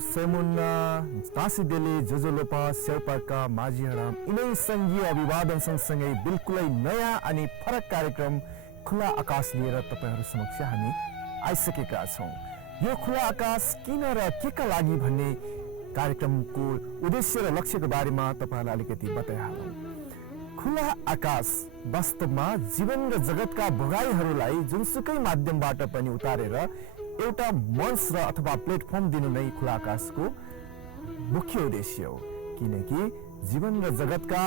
सेमुन्ना तासिदेले जोजोलोपा सेउपाका माझी हराम यिनै सङ्घीय अभिवादन सँगसँगै बिल्कुलै नयाँ अनि फरक कार्यक्रम खुला आकाश लिएर तपाईहरु समक्ष हामी आइसकेका छौं। यो खुला आकाश किन र केका लागि भन्ने कार्यक्रमको उद्देश्य र लक्ष्यको बारेमा तपाईहरुलाई अलिकति बताइहालौं। खुला आकाश वास्तवमा जीवन र जगतका भोगाईहरूलाई जुनसुकै माध्यमबाट पनि उतारेर एउटा मञ्च र अथवा प्लेटफर्म दिनु नै खुला आकाशको मुख्य उद्देश्य हो। किनकि जीवन र जगतका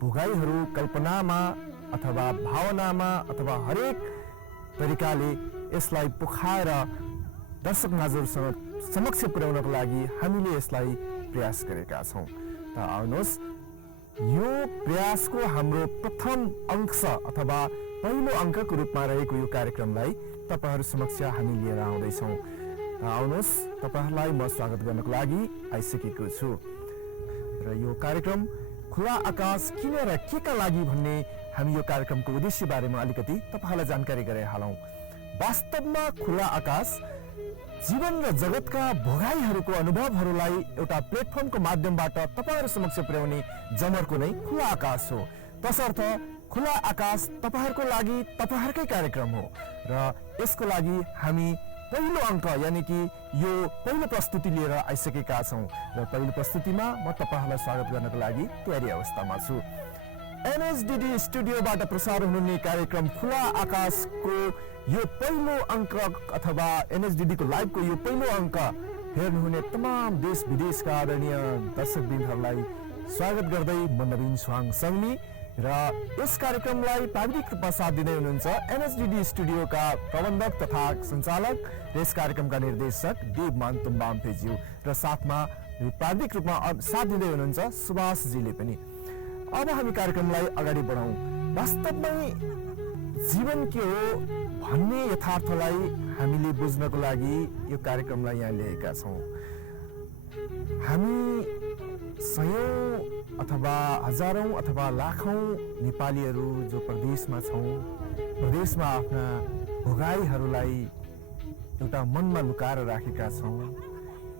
भोगाईहरू कल्पनामा अथवा भावनामा अथवा हरेक तरिकाले यसलाई पोखाएर दर्शक माझहरूसँग समक्ष पुर्याउनको लागि हामीले यसलाई प्रयास गरेका छौं। त आउनुहोस् यो प्रयासको हाम्रो प्रथम अंश अथवा पहिलो अङ्कको रूपमा रहेको यो कार्यक्रमलाई तपाईहरु समक्ष हामी लिएर आउँदैछौँ। आउनुहोस् तपाईहरुलाई म स्वागत गर्नको लागि आइसकेको छु र यो कार्यक्रम खुला आकाश किन र केका लागि भन्ने हामी यो कार्यक्रमको उद्देश्य बारेमा अलिकति तपाईहरुलाई जानकारी गराइहालौं। वास्तवमा खुला आकाश जीवन र जगतका भोगाईहरूको अनुभवहरूलाई एउटा प्लेटफर्मको माध्यमबाट तपाईहरु समक्ष पुर्याउने जमर्को नै खुला आकाश हो। तसर्थ खुला आकाश तपाईहरुको लागि तपाईहरुकै कार्यक्रम हो र यसको लागि हामी पहिलो अङ्क यानी कि यो पहिलो प्रस्तुति लिएर आइसकेका छौं र पहिलो प्रस्तुतिमा म तपाईहरुलाई स्वागत गर्नको लागि तयारी अवस्थामा छु। एनएसडीडी स्टुडियोबाट प्रसारण हुने कार्यक्रम खुला आकाशको यो पहिलो अङ्क अथवा एनएसडीडी को लाइभको यो पहिलो अङ्क हेर्नुहुने तमाम देश विदेशका आदरणीय दर्शकवृन्दहरूलाई स्वागत गर्दै म नवीन स्वाङ सङ्मी र यस कार्यक्रमलाई प्राविधिक रूपमा साथ दिँदै हुनुहुन्छ एनएसडीडी स्टुडियोका प्रबन्धक तथा सञ्चालक र यस कार्यक्रमका निर्देशक देवमान तुम्बाम्पेज्यू र साथमा प्राविधिक रूपमा साथ दिँदै हुनुहुन्छ सुभाषजीले पनि। अब हामी कार्यक्रमलाई अगाडि बढाउँ। वास्तवमै जीवन के हो भन्ने यथार्थलाई हामीले बुझ्नको लागि यो कार्यक्रमलाई यहाँ ल्याएका छौँ। हामी सयौं अथवा हजारौं अथवा लाखौं नेपालीहरू जो प्रदेशमा छौँ, प्रदेशमा आफ्ना भोगाईहरूलाई एउटा मनमा लुकाएर राखेका छौँ।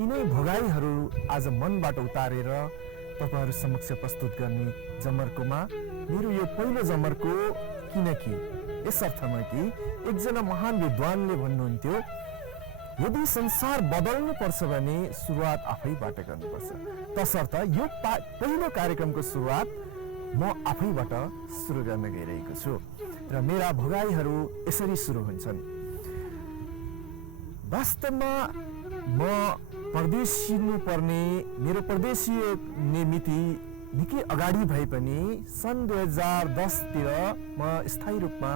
यिनै भोगाईहरू आज मनबाट उतारेर तपाईहरु समक्ष प्रस्तुत गर्ने जमर्कोमा मेरो यो पहिलो जमर्को। किनकि यस अर्थमा कि एकजना महान विद्वानले भन्नुहुन्थ्यो, यदि संसार बदल्नु पर्छ भने सुरुवात आफैबाट गर्नुपर्छ। तसर्थ यो पहिलो कार्यक्रमको सुरुवात म आफैबाट सुरु गर्न गइरहेको छु र मेरा भोगाईहरू यसरी सुरु हुन्छन्। वास्तवमा म परदेशिनु पर्ने मेरो परदेशीय मिति निकै अगाडि भए पनि सन् 2010 तिर म स्थायी रूपमा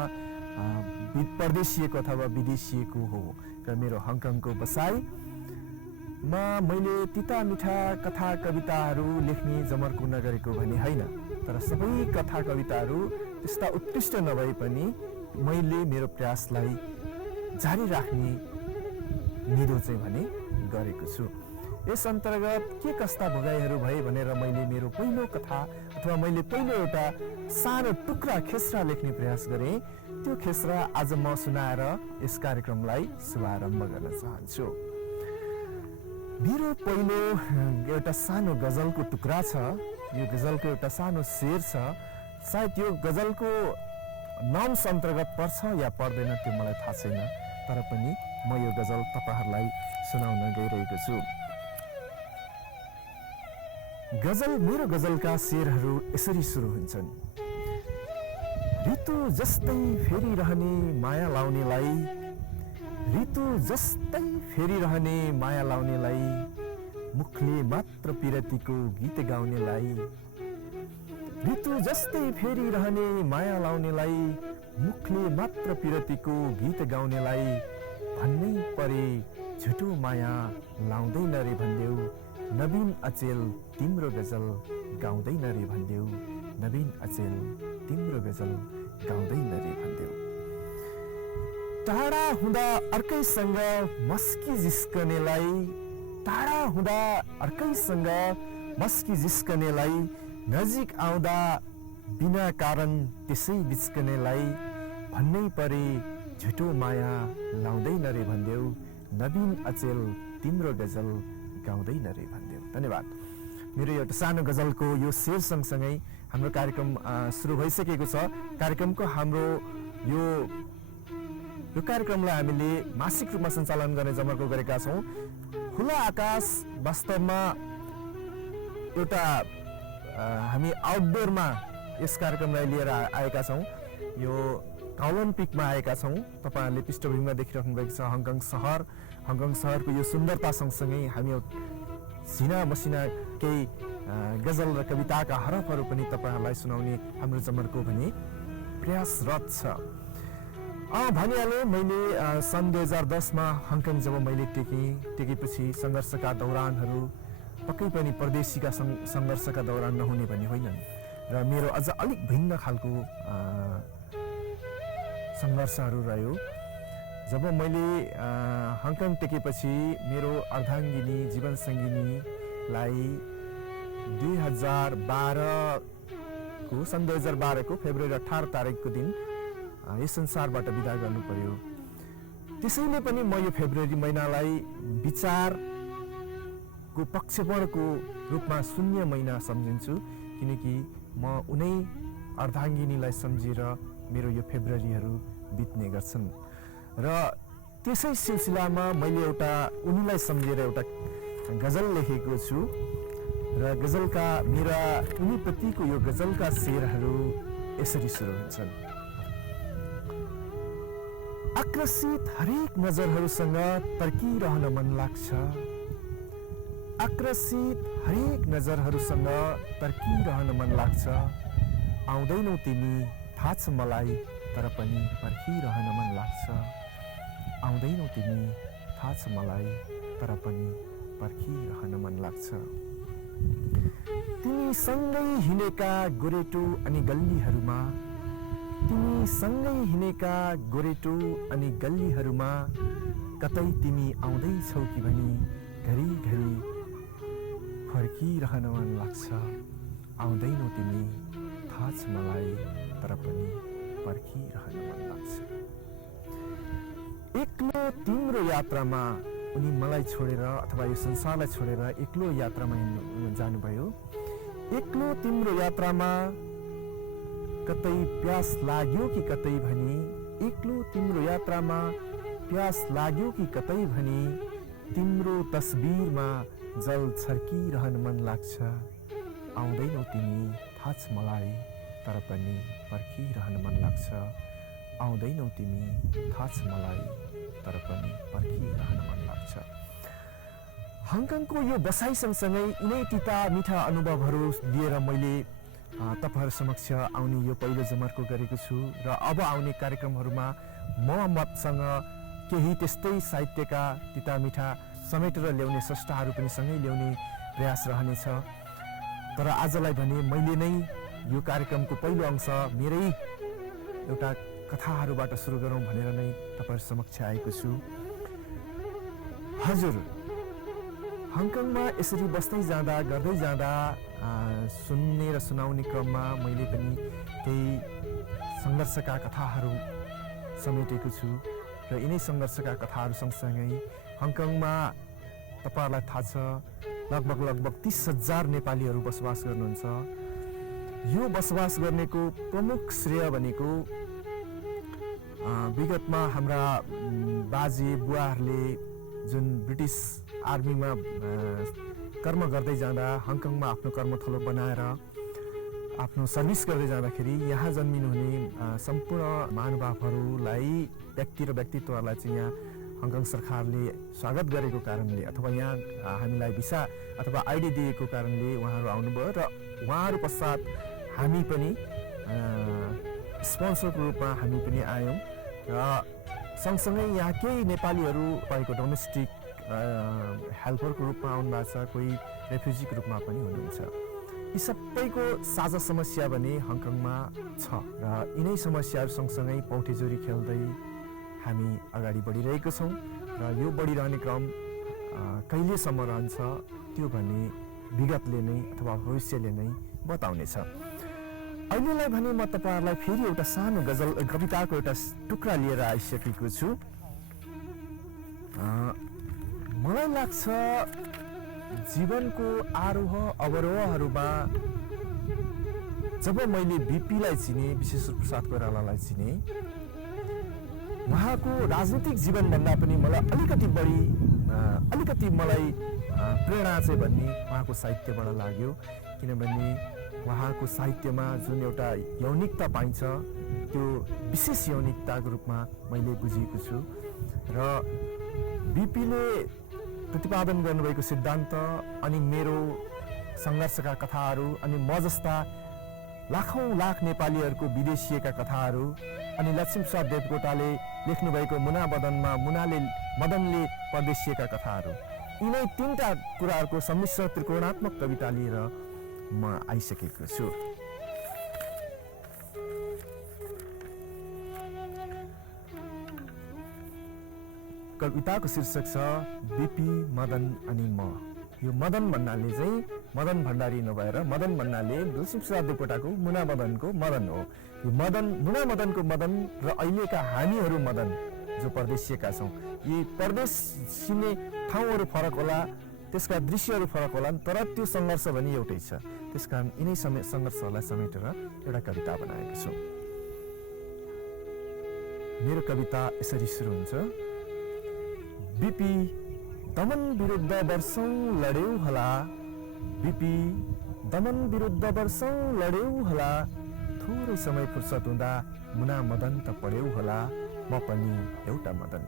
परदेशिएको अथवा विदेशिएको हो र मेरो हङकङको बसाइमा मैले तिता मिठा कथा कविताहरू लेख्ने जमर्को नगरेको भने होइन, तर सबै कथा कविताहरू त्यस्ता उत्कृष्ट नभए पनि मैले मेरो प्रयासलाई जारी राख्ने निधो चाहिँ भने गरेको छु। यस अन्तर्गत के कस्ता भोगाईहरू भए भनेर मैले मेरो पहिलो कथा अथवा मैले पहिलो एउटा सानो टुक्रा खेस्रा लेख्ने प्रयास गरेँ। त्यो खेस्रा आज म सुनाएर यस कार्यक्रमलाई शुभारम्भ गर्न चाहन्छु। मेरो पहिलो एउटा सानो गजलको टुक्रा छ। यो गजलको एउटा सानो शेर छ। सायद यो गजलको नम्स अन्तर्गत पर्छ या पर्दैन त्यो मलाई थाहा छैन, तर पनि म यो गजल तपाईहरुलाई सुनाउन गइरहेको छु। मेरो गजलका शेरहरू यसरी सुरु हुन्छन्। ऋतु जस्तै फेरिरहने माया लाउनेलाई, ऋतु जस्तै फेरिरहने माया लाउनेलाई, मुखले मात्र पिरतीको गीत गाउनेलाई, ऋतु जस्तै फेरिरहने माया लाउनेलाई, मुखले मात्र पिरतीको गीत गाउनेलाई भन्नै परे झुटो माया लाउँदैन रे भन्देऊ, नवीन अचेल तिम्रो गजल गाउँदैन रे भन्देऊ, नवीन अचेल तिम्रो गजल गाउँदैन रे भन्देऊ। टाढा हुँदा अर्कैसँग मस्की जिस्कनेलाई, टाढा हुँदा अर्कैसँग मस्की जिस्कनेलाई, नजिक आउँदा बिना कारण त्यसै बिच्कनेलाई भन्नै परे झुटो माया लाउँदैन रे भन्देऊ, नवीन अचेल तिम्रो गजल गाउँदैन रे भनिदेऊ। धन्यवाद। मेरो एउटा सानो गजलको यो शेर सँगसँगै हाम्रो कार्यक्रम सुरु भइसकेको छ। कार्यक्रमको हाम्रो यो कार्यक्रमलाई हामीले मासिक रूपमा सञ्चालन गर्ने जमर्को गरेका छौँ। खुला आकाश वास्तवमा एउटा हामी आउटडोरमा यस कार्यक्रमलाई लिएर आएका छौँ। यो काउलन पिकमा आएका छौँ। तपाईँहरूले पृष्ठभूमिमा देखिराख्नु भएको छ हङकङ सहरको यो सुन्दरता सँगसँगै हामी सिना मसिना केही गजल र कविताका हरफहरू पनि तपाईँहरूलाई सुनाउने हाम्रो जमर्को भने प्रयासरत छ। भनिहालेँ मैले सन् 2010मा हङकङ जब मैले टेकेपछि सङ्घर्षका दौरानहरू पक्कै पनि परदेशीका सङ्घर्षका दौरान नहुने भन्ने होइनन् र मेरो अझ अलिक भिन्न खालको सङ्घर्षहरू रह्यो। जब मैले हङकङ टेकेपछि मेरो अर्धाङ्गिनी जीवनसङ्गिनीलाई सन् 2012 को फेब्रुअरी 18 तारिकको दिन यस संसारबाट बिदा गर्नु पर्यो। त्यसैले पनि म यो फेब्रुअरी महिनालाई विचारको प्रक्षेपणको रूपमा शून्य महिना सम्झिन्छु, किनकि म उनै अर्धाङ्गिनीलाई सम्झेर मेरो यो फेब्रुअरीहरू बित्ने गर्छन् र त्यसै सिलसिलामा मैले एउटा उनीलाई सम्झेर एउटा गजल लेखेको छु र गजलका मेरा उनीप्रतिको यो गजलका शेरहरू यसरी सुरु हुन्छन्। आकर्षित हरेक नजरहरूसँग तर्किरहन मन लाग्छ, आकर्षित हरेक नजरहरूसँग तर्किरहन मन लाग्छ। आउँदैनौ तिमी थाहा छ मलाई तर पनि पर्खिरहन मन लाग्छ, आउँदैनौ तिमी थाहा छ मलाई तर पनि पर्खिरहन मन लाग्छ। तिमी सँगै हिँडेका गोरेटो अनि गल्लीहरूमा, तिमी सँगै हिँडेका गोरेटो अनि गल्लीहरूमा कतै तिमी आउँदैछौ कि भनी घरिघरि फर्किरहन मन लाग्छ। आउँदैनौ तिमी थाहा छ मलाई तर पनि पर्खिरहन मन लाग्छ। एक्लो तिम्रो यात्रामा उनी मलाई छोडेर अथवा यो संसारलाई छोडेर एक्लो यात्रामा जानुभयो। एक्लो तिम्रो यात्रामा कतै प्यास लाग्यो कि कतै भनी, एक्लो तिम्रो यात्रामा प्यास लाग्यो कि कतै भनी तिम्रो तस्बिरमा जल छर्किरहन मन लाग्छ। आउँदैनौ तिमी थाहा छ मलाई तर पनि पर्खिरहन मन लाग्छ। आउँदैनौ तिमी थाहा छ मलाई तर पनि पर्खिरहन मन लाग्छ। हङकङको यो बसाइ सँगसँगै यिनै तिता मिठा अनुभवहरू लिएर मैले तपाईँहरू समक्ष आउने यो पहिलो जमर्को गरेको छु र अब आउने कार्यक्रमहरूमा मसँग केही त्यस्तै साहित्यका तिता मिठा समेटेर ल्याउने स्रष्टाहरू पनि सँगै ल्याउने प्रयास रहनेछ। तर आजलाई भने मैले नै यो कार्यक्रमको पहिलो अंश मेरै एउटा कथाहरूबाट सुरु गरौँ भनेर नै तपाईँहरू समक्ष आएको छु। हजुर, हङकङमा यसरी बस्दै जाँदा गर्दै जाँदा सुन्ने र सुनाउने क्रममा मैले पनि केही सङ्घर्षका कथाहरू समेटेको छु र यिनै सङ्घर्षका कथाहरू सँगसँगै हङकङमा तपाईँहरूलाई थाहा छ लगभग 30,000 नेपालीहरू बसोबास गर्नुहुन्छ। यो बसोबास गर्नेको प्रमुख श्रेय भनेको विगतमा हाम्रा बाजे बुवाहरूले जुन ब्रिटिस आर्मीमा कर्म गर्दै जाँदा हङकङमा आफ्नो कर्मथलो बनाएर आफ्नो सर्भिस गर्दै जाँदाखेरि यहाँ जन्मिनुहुने सम्पूर्ण महानुभावहरूलाई व्यक्ति र व्यक्तित्वहरूलाई चाहिँ यहाँ हङकङ सरकारले स्वागत गरेको कारणले अथवा यहाँ हामीलाई भिसा अथवा आइडी दिएको कारणले उहाँहरू आउनुभयो र उहाँहरू पश्चात हामी पनि स्पोन्सरको रूपमा हामी पनि आयौँ र सँगसँगै यहाँ केही नेपालीहरू भएको डोमेस्टिक हेल्परको रूपमा आउनुभएको छ, कोही रेफ्युजीको रूपमा पनि हुनुहुन्छ। यी सबैको साझा समस्या भने हङकङमा छ र यिनै समस्याहरू सँगसँगै पौठेजोरी खेल्दै हामी अगाडि बढिरहेको छौँ र यो बढिरहने क्रम कहिलेसम्म रहन्छ त्यो भने विगतले नै अथवा भविष्यले नै बताउनेछ। अहिलेलाई भने म तपाईँहरूलाई फेरि एउटा सानो गजल कविताको एउटा टुक्रा लिएर आइसकेको छु। मलाई लाग्छ जीवनको आरोह अवरोहहरूमा जब मैले बिपीलाई चिने, विश्वेश्वर प्रसाद कोइरालालाई चिने, उहाँको राजनीतिक जीवनभन्दा पनि मलाई अलिकति मलाई प्रेरणा चाहिँ भन्ने उहाँको साहित्यबाट लाग्यो। किनभने उहाँको साहित्यमा जुन एउटा यौनिकता पाइन्छ त्यो विशेष यौनिकताको रूपमा मैले बुझेको छु। र बिपीले प्रतिपादन गर्नुभएको सिद्धान्त अनि मेरो सङ्घर्षका कथाहरू अनि म जस्ता लाखौँ लाख नेपालीहरूको विदेशिएका कथाहरू अनि लक्ष्मीप्रसाद देवकोटाले लेख्नुभएको मुना मदनमा मदनले परदेशिएका कथाहरू, यिनै तीनटा कुराहरूको सम्मिश्र त्रिकोणात्मक कविता लिएर म आइसकेको छु। कविताको शीर्षक छ बिपी, मदन अनि म। यो मदन भन्नाले चाहिँ मदन भण्डारी नभएर मदन भन्नाले लक्ष्मीप्रसाद देवकोटाको मुना मदनको मदन हो। यो मुना मदनको मदन र अहिलेका हामीहरू मदन जो परदेशिएका छौँ, यी परदेशिने ठाउँहरू फरक होला, त्यसका दृश्यहरू फरक होला, तर त्यो सङ्घर्ष पनि एउटै छ। त्यसकारण यिनै सङ्घर्षहरूलाई समेटेर एउटा कविता बनाएको छु। मेरो कविता यसरी सुरु हुन्छ। बिपी, दमन विरुद्ध वर्षौं लड्यौ होला, बिपी, दमन विरुद्ध वर्षौं लड्यौ होला, थोरै समय फुर्सद हुँदा मुना मदन त पढ्यौ होला, म पनि एउटा मदन।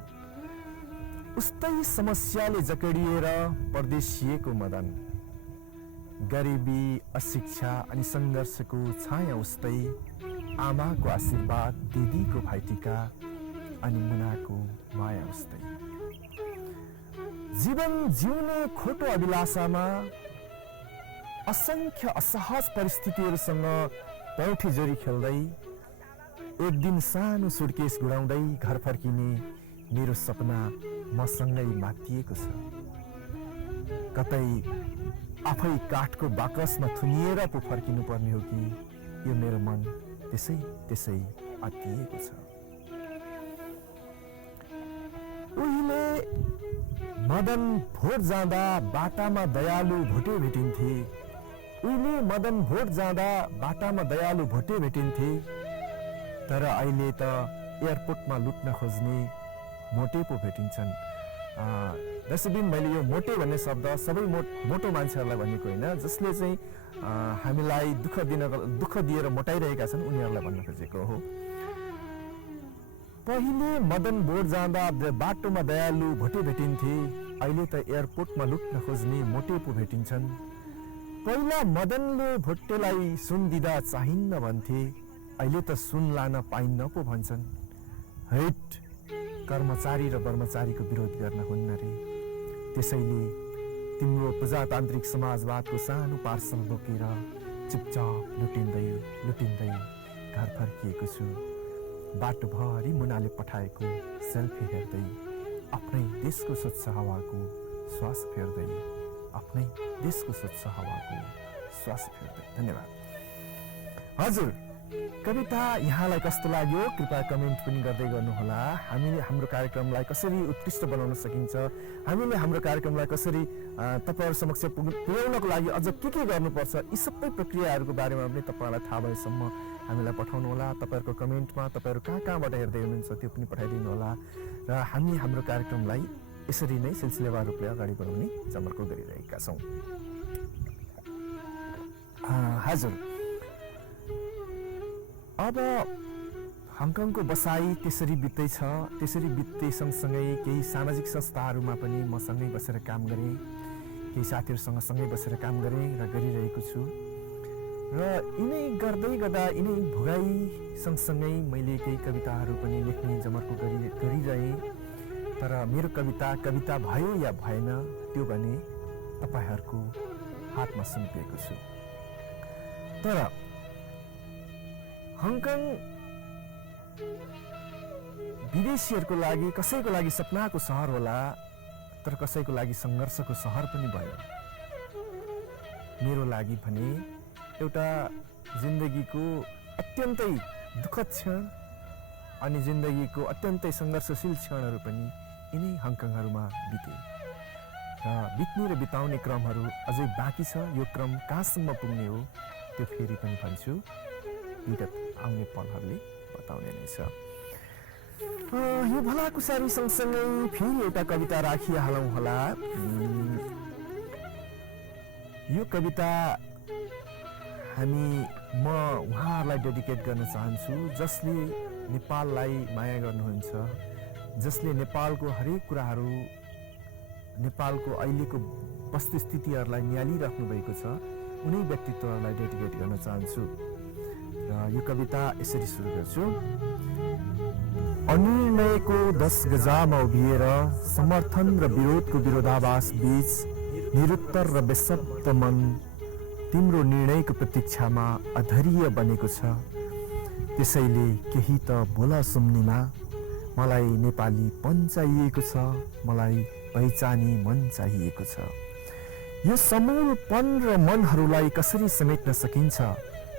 उस्तै समस्याले जकडिएर परदेशिएको मदन, गरिबी, अशिक्षा अनि सङ्घर्षको छाया उस्तै, आमाको आशीर्वाद, दिदीको भाइटिका अनि मुनाको माया उस्तै। जीवन जिउने खोटो अभिलाषामा असंख्य असहज परिस्थितिहरूसँग पौठी जोरी खेल्दै एक दिन सानो सुटकेस गुडाउँदै घर फर्किने मेरो सपना मसँगै मातिएको छ। कतै आफै काठको बाकसमा थुनिएर पो फर्किनु पर्ने हो कि यो मेरो मन त्यसै आत्तिएको छ। उहिले मदन भोट जाँदा बाटामा दयालु भोटे भेटिन्थे, उहिले मदन भोट जाँदा बाटामा दयालु भोटे भेटिन्थे, तर अहिले त एयरपोर्टमा लुट्न खोज्ने मोटे पो भेटिन्छन्। दर्शकबिन, मैले यो मोटे भन्ने शब्द सबै मोटो मान्छेहरूलाई भनेको होइन, जसले चाहिँ हामीलाई दुःख दिएर मोटाइरहेका छन् उनीहरूलाई भन्न खोजेको हो। पहिले मदन भोट जाँदा बाटोमा दयालु भोटे भेटिन्थे, अहिले त एयरपोर्टमा लुट्न खोज्ने मोटे पो भेटिन्छन्। पहिला मदनले भोटेलाई सुन दिँदा चाहिन्न भन्थे, अहिले त सुन लान पाइन्न पो भन्छन्। हैट, कर्मचारी र कर्मचारीको विरोध गर्न हुन्न रे। त्यसैले तिम्रो प्रजातान्त्रिक समाजवादको सानो पार्सल बोकेर चुपचाप लुटिँदै घर फर्किएको छु। बाटोभरि मुनाले पठाएको सेल्फी हेर्दै, आफ्नै देशको स्वच्छ हावाको श्वास फेर्दै, आफ्नै देशको स्वच्छ हावाको श्वास फेर्दै। धन्यवाद। हजुर, कविता यहाँलाई कस्तो लाग्यो कृपया कमेन्ट पनि गर्दै गर्नुहोला। हामीले हाम्रो कार्यक्रमलाई कसरी उत्कृष्ट बनाउन सकिन्छ, हामीले हाम्रो कार्यक्रमलाई कसरी तपाईँहरू समक्ष पुर्याउनको लागि अझ के गर्नुपर्छ, यी सबै प्रक्रियाहरूको बारेमा पनि तपाईँलाई थाहा भएसम्म हामीलाई पठाउनुहोला। तपाईँहरूको कमेन्टमा तपाईँहरू कहाँबाट हेर्दै हुनुहुन्छ त्यो पनि पठाइदिनु होला र हामी हाम्रो कार्यक्रमलाई यसरी नै सिलसिलेवार रूपले अगाडि बढाउने जमर्को गरिरहेका छौँ। हजुर, अब हङकङको बसाई त्यसरी बित्दैछ। त्यसरी बित्दै सँगसँगै केही सामाजिक संस्थाहरूमा पनि म सँगै बसेर काम गरेँ, केही साथीहरूसँग सँगै बसेर काम गरेँ र गरिरहेको छु। र यिनै गर्दै गर्दा यिनै भोगाई सँगसँगै मैले केही कविताहरू पनि लेख्ने जमर्को गरिरहेँ। तर मेरो कविता भयो या भएन त्यो भने तपाईँहरूको हातमा सुम्पिएको छु। तर हङकङ विदेशीहरूको लागि कसैको लागि सपनाको सहर होला, तर कसैको लागि सङ्घर्षको सहर पनि भयो। मेरो लागि भने एउटा जिन्दगीको अत्यन्तै दुःखद क्षण अनि जिन्दगीको अत्यन्तै सङ्घर्षशील क्षणहरू पनि यिनै हङकङहरूमा बिते। बित्ने र बिताउने क्रमहरू अझै बाँकी छ। यो क्रम कहाँसम्म पुग्ने हो त्यो फेरि पनि भन्छु, विगत आउने पलहरूले बताउने नै छ। यो भलाकुसारी सँगसँगै फेरि एउटा कविता राखिहालौँ होला। यो कविता म उहाँहरूलाई डेडिकेट गर्न चाहन्छु जसले नेपाललाई माया गर्नुहुन्छ, जसले नेपालको हरेक कुराहरू, नेपालको अहिलेको वस्तुस्थितिहरूलाई निहालिराख्नु भएको छ। उनी व्यक्तित्वहरूलाई डेडिकेट गर्न चाहन्छु र यो कविता यसरी सुरु गर्छु। अनिर्णयको 10 गजामा उभिएर समर्थन र विरोधको विरोधाभास बीच निरुत्तर र बेशब्द मन तिम्रो निर्णयको प्रतीक्षामा अधैर्य बनेको छ। त्यसैले केही त बोला सुम्निमा, मलाई नेपालीपन चाहिएको छ, मलाई पहिचानी मन चाहिएको छ। यो समूलपन र मनहरूलाई कसरी समेट्न सकिन्छ,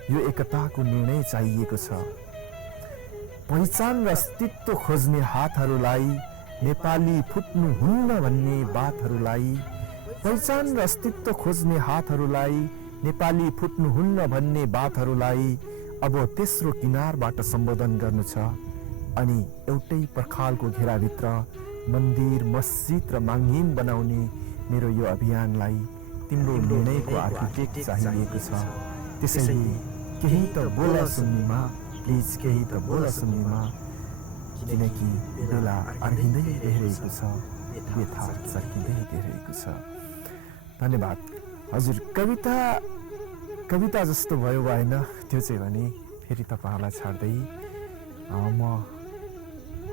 यो एकताको निर्णय चाहिएको छ। पहिचान र अस्तित्व खोज्ने हातहरूलाई, नेपाली फुट्नुहुन्न भन्ने बातहरूलाई, पहिचान र अस्तित्व खोज्ने हातहरूलाई, नेपाली फुट्नुहुन्न भन्ने बातहरूलाई अब तेस्रो किनारबाट सम्बोधन गर्नु छ। अनि एउटै पर्खालको घेराभित्र मन्दिर, मस्जिद र माङ्हिम बनाउने मेरो यो अभियानलाई तिम्रो निर्णयको आर्किटेक्ट चाहिएको छ। त्यसैले केही त बोला सुन्नीमा, प्लिज केही त बोला सुन्नीमा, किनकि बेला अर्किँदै गइरहेको छ, व्यथा सर्किँदै गइरहेको छ। धन्यवाद हजुर। कविता जस्तो भयो भएन त्यो चाहिँ भने फेरि तपाईँहरूलाई छाड्दै म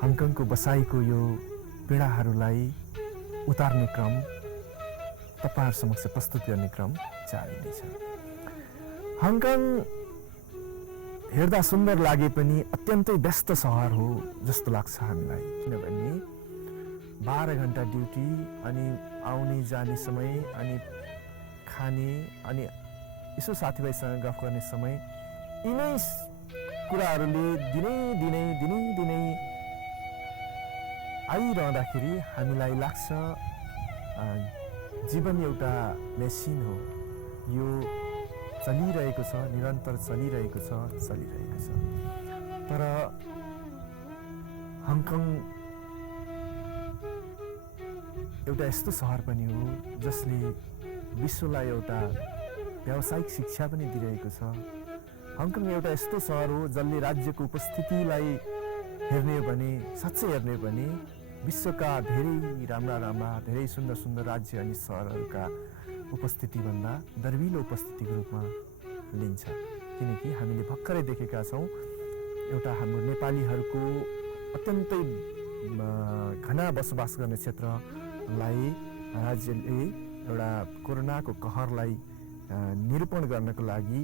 हङकङको बसाइको यो पीडाहरूलाई उतार्ने क्रम, तपाईँहरू समक्ष प्रस्तुत गर्ने क्रम जारी नै छ। हङकङ हेर्दा सुन्दर लागे पनि अत्यन्तै व्यस्त सहर हो जस्तो लाग्छ हामीलाई, किनभने 12 घन्टा ड्युटी, अनि आउने जाने समय, अनि खाने, अनि यसो साथीभाइसँग गफ गर्ने समय, यिनै कुराहरूले दिनै आइरहँदाखेरि हामीलाई लाग्छ जीवन एउटा मेसिन हो, यो चलिरहेको छ, निरन्तर चलिरहेको छ। तर हङकङ एउटा यस्तो सहर पनि हो जसले विश्वलाई एउटा व्यावसायिक शिक्षा पनि दिइरहेको छ। हङकङ एउटा यस्तो सहर हो जसले राज्यको उपस्थितिलाई हेर्ने हो भने, साँच्चै हेर्ने हो भने विश्वका धेरै राम्रा धेरै सुन्दर राज्य अनि सहरहरूका उपस्थितिभन्दा दर्विलो उपस्थितिको रूपमा लिन्छ। किनकि हामीले भर्खरै देखेका छौँ एउटा हाम्रो नेपालीहरूको अत्यन्तै घना बसोबास गर्ने क्षेत्रलाई राज्यले एउटा कोरोनाको कहरलाई निरूपण गर्नको लागि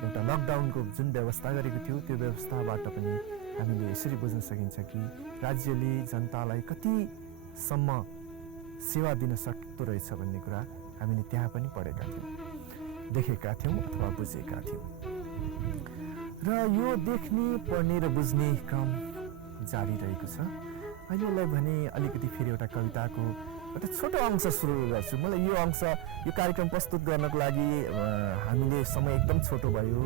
एउटा लकडाउनको जुन व्यवस्था गरेको थियो, त्यो व्यवस्थाबाट पनि हामीले यसरी बुझ्न सकिन्छ कि राज्यले जनतालाई कतिसम्म सेवा दिन सक्दो रहेछ भन्ने कुरा हामीले त्यहाँ पनि पढेका थियौँ, देखेका थियौँ अथवा बुझेका थियौँ। र यो देख्ने, पढ्ने र बुझ्ने क्रम जारी रहेको छ। अहिलेलाई भने अलिकति फेरि एउटा कविताको एउटा छोटो अंश सुरु गर्छु। मलाई यो अंश, यो कार्यक्रम प्रस्तुत गर्नको लागि हामीले समय एकदम छोटो भयो,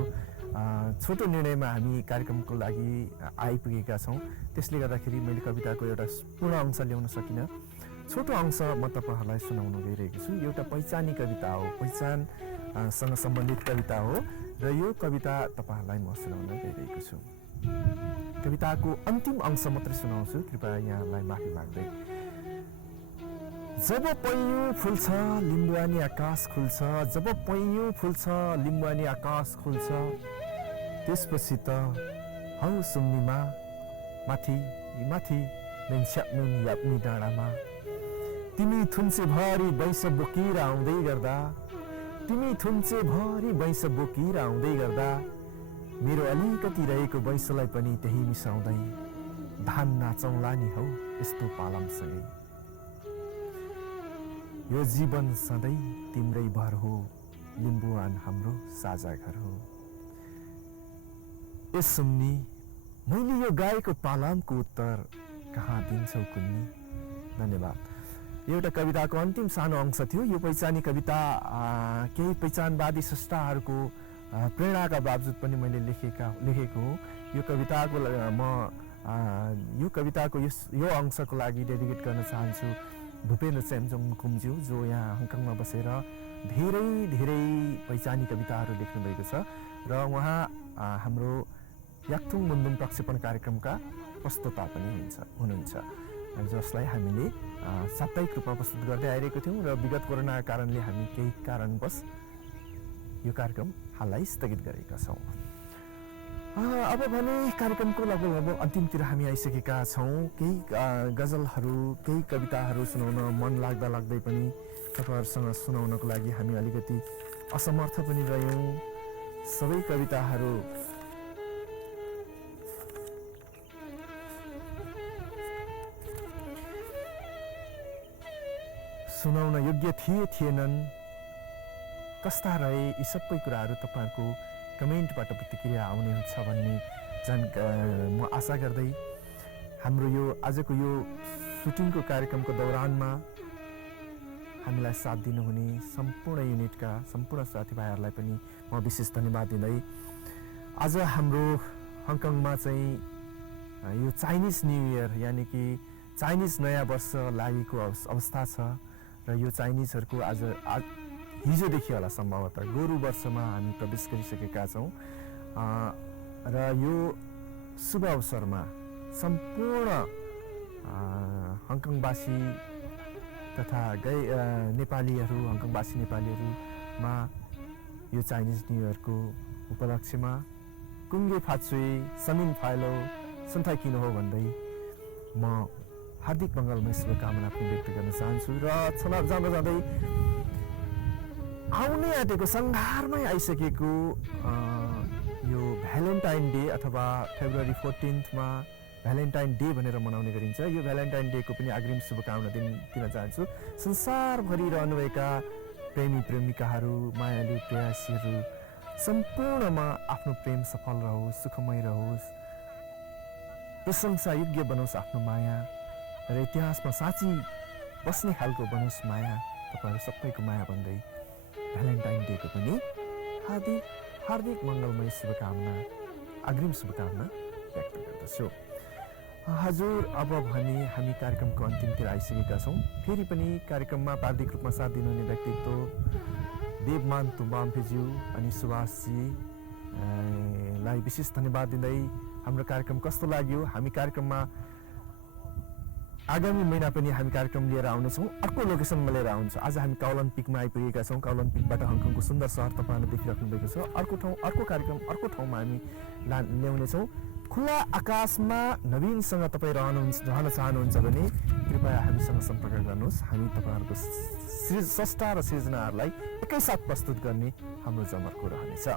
छोटो निर्णयमा हामी कार्यक्रमको लागि आइपुगेका छौँ। त्यसले गर्दाखेरि मैले कविताको एउटा पूर्ण अंश ल्याउन सकिनँ। छोटो अंश म तपाईँहरूलाई सुनाउन गइरहेको छु। एउटा पहिचानी कविता हो, पहिचानसँग सम्बन्धित कविता हो र यो कविता तपाईँहरूलाई म सुनाउन गइरहेको छु। कविताको अन्तिम अंश मात्रै सुनाउँछु, कृपया यहाँलाई माफी माग्दै। जब पैँयु फुल्छ लिम्बुवानी आकाश खुल्छ, जब पैँयु फुल्छ लिम्बुवानी आकाश खुल्छ, त्यसपछि त हौ सुम्निमा माथि मेन्स्याप्नुन याप्नी डाँडामा, तिमी थुन्चे भरि बैंस बोकेर आउँदै गर्दा, तिमी थुन्चे भरि बैंस बोकेर आउँदै गर्दा, मेरो अलिकति रहेको बैंसलाई पनि त्यही मिसाउँदै, धान नाचौँला नि हौ यस्तो पालमसँगै। यो जीवन सधैँ तिम्रै भर हो, लिम्बुवान हाम्रो साझा घर हो। ए सुम्नी, मैले यो गाएको पालामको उत्तर कहाँ दिन्छौ कुन्नी? धन्यवाद। एउटा कविताको अन्तिम सानो अंश थियो। यो पहिचानी कविता केही पहिचानवादी स्रष्टाहरूको प्रेरणाका बावजुद पनि मैले लेखेको हो। यो कविताको यो अंशको लागि डेडिकेट गर्न चाहन्छु भूपेन्द्र चेम्जोङ कुम्ज्यू, जो यहाँ हङकङमा बसेर धेरै धेरै पहिचानी कविताहरू लेख्नुभएको छ र उहाँ हाम्रो याक्थुङ मुन्दुम प्रक्षेपण कार्यक्रमका प्रस्तुता पनि हुनुहुन्छ, जसलाई हामीले साप्ताहिक रूपमा प्रस्तुत गर्दै आइरहेको थियौँ र विगत कोरोनाका कारणले हामी केही कारणवश यो कार्यक्रम हाललाई स्थगित गरेका छौँ। अब भने कार्यक्रमको लगभग अन्तिमतिर हामी आइसकेका छौँ। केही गजलहरू, केही कविताहरू सुनाउन मन लाग्दै पनि तपाईँहरूसँग सुनाउनको लागि हामी अलिकति असमर्थ पनि रह्यौँ। सबै कविताहरू सुनाउन योग्य थिएनन्। कस्ता रहे यी सबै कुराहरू तपाईँहरूको कमेन्टबाट प्रतिक्रिया आउनेछ भन्ने म आशा गर्दै हाम्रो यो आजको यो सुटिङको कार्यक्रमको दौरानमा हामीलाई साथ दिनुहुने सम्पूर्ण युनिटका सम्पूर्ण साथीभाइहरूलाई पनि म विशेष धन्यवाद दिँदै आज हाम्रो हङकङमा चाहिँ यो चाइनिज न्यू इयर यानि कि चाइनिज नयाँ वर्ष लागेको अवस्था छ र यो चाइनिजहरूको आज हिजोदेखि होला सम्भवतः गोरु वर्षमा हामी प्रवेश गरिसकेका छौँ र यो शुभ अवसरमा सम्पूर्ण हङकङवासी तथा नेपालीहरू, हङकङवासी नेपालीहरूमा यो चाइनिज न्यू इयरको उपलक्ष्यमा कुङ्गे फाचुई समिन फाइलो सन्थाइ किन हो भन्दै म हार्दिक मङ्गलमय शुभकामना पनि व्यक्त गर्न चाहन्छु र जाँदै आउनै आँटेको सङ्घारमै आइसकेको यो भ्यालेन्टाइन डे अथवा फेब्रुअरी 14मा भ्यालेन्टाइन डे भनेर मनाउने गरिन्छ। यो भ्यालेन्टाइन डेको पनि अग्रिम शुभकामना दिन चाहन्छु। संसारभरि रहनुभएका प्रेमी प्रेमिकाहरू, मायालु प्रेयसीहरू सम्पूर्णमा आफ्नो प्रेम सफल रहोस्, सुखमय रहोस्, प्रशंसा योग्य बनोस् आफ्नो माया र इतिहासमा साँची बस्ने खालको बनोस् माया। तपाईँहरू सबैको माया भन्दै भ्यालेन्टाइन डेको पनि हार्दिक मङ्गलमय शुभकामना, अग्रिम शुभकामना व्यक्त गर्दछु। हजुर, अब भने हामी कार्यक्रमको अन्तिमतिर आइसकेका छौँ। फेरि पनि कार्यक्रममा प्राविधिक रूपमा साथ दिनुहुने व्यक्तित्व देवमान तुम्बाम्फेज्यू अनि सुभाषजीलाई विशेष धन्यवाद दिँदै हाम्रो कार्यक्रम कस्तो लाग्यो, हामी कार्यक्रममा आगामी महिना पनि हामी कार्यक्रम लिएर आउनेछौँ। अर्को लोकेसनमा लिएर आउँछ। आज हामी काउलन पिकमा आइपुगेका छौँ। काउलन पिकबाट हङकङको सुन्दर सहर तपाईँहरूले देखिराख्नु भएको छ। अर्को कार्यक्रम अर्को ठाउँमा हामी ल्याउनेछौँ। खुला आकाशमा नवीनसँग तपाईँ रहन चाहनुहुन्छ भने कृपया हामीसँग सम्पर्क गर्नुहोस्। हामी तपाईँहरूको स्रष्टा र सृजनाहरूलाई एकैसाथ प्रस्तुत गर्ने हाम्रो जमर्को रहनेछ।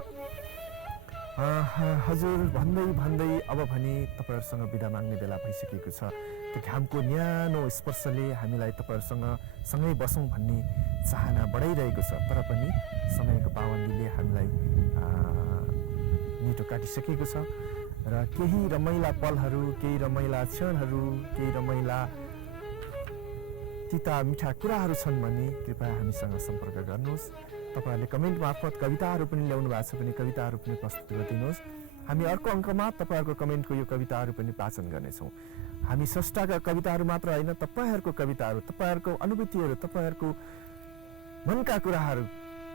हजुर, भन्दै अब भने तपाईँहरूसँग बिदा माग्ने बेला भइसकेको छ। त्यो घामको न्यानो स्पर्शले हामीलाई तपाईँहरूसँग सँगै बसौँ भन्ने चाहना बढाइरहेको छ, तर पनि समयको पाबन्दीले हामीलाई निटो काटिसकेको छ र केही रमाइला पलहरू, केही रमाइला क्षणहरू, केही रमाइला तिता मिठा कुराहरू छन् भने कृपया हामीसँग सम्पर्क गर्नुहोस्। तपाईँहरूले कमेन्ट मार्फत कविताहरू पनि ल्याउनु भएको छ भने कविताहरू पनि प्रस्तुत गरिदिनुहोस्। हामी अर्को अङ्कमा तपाईँहरूको कमेन्टको यो कविताहरू पनि वाचन गर्नेछौँ। हामी स्रष्टाका कविताहरू मात्र होइन, तपाईँहरूको कविताहरू, तपाईँहरूको अनुभूतिहरू, तपाईँहरूको मनका कुराहरू,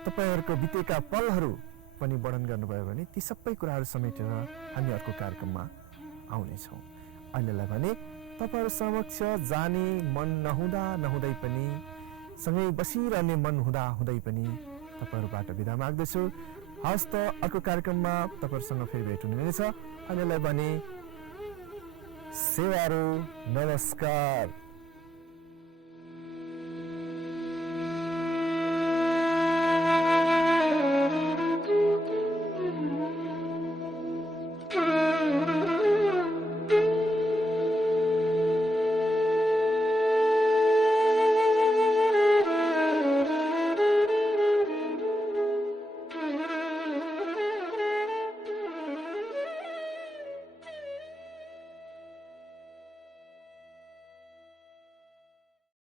तपाईँहरूको बितेका पलहरू पनि वर्णन गर्नुभयो भने ती सबै कुराहरू समेटेर हामी अर्को कार्यक्रममा आउनेछौँ। अहिलेलाई भने तपाईँहरू समक्ष जाने मन नहुँदै पनि, सँगै बसिरहने मन हुँदै पनि तपाईँहरूबाट बिदा माग्दछु। हवस् त, अर्को कार्यक्रममा तपाईँहरूसँग फेरि भेट हुनेछ। अहिलेलाई भने सेवारो, नमस्कार।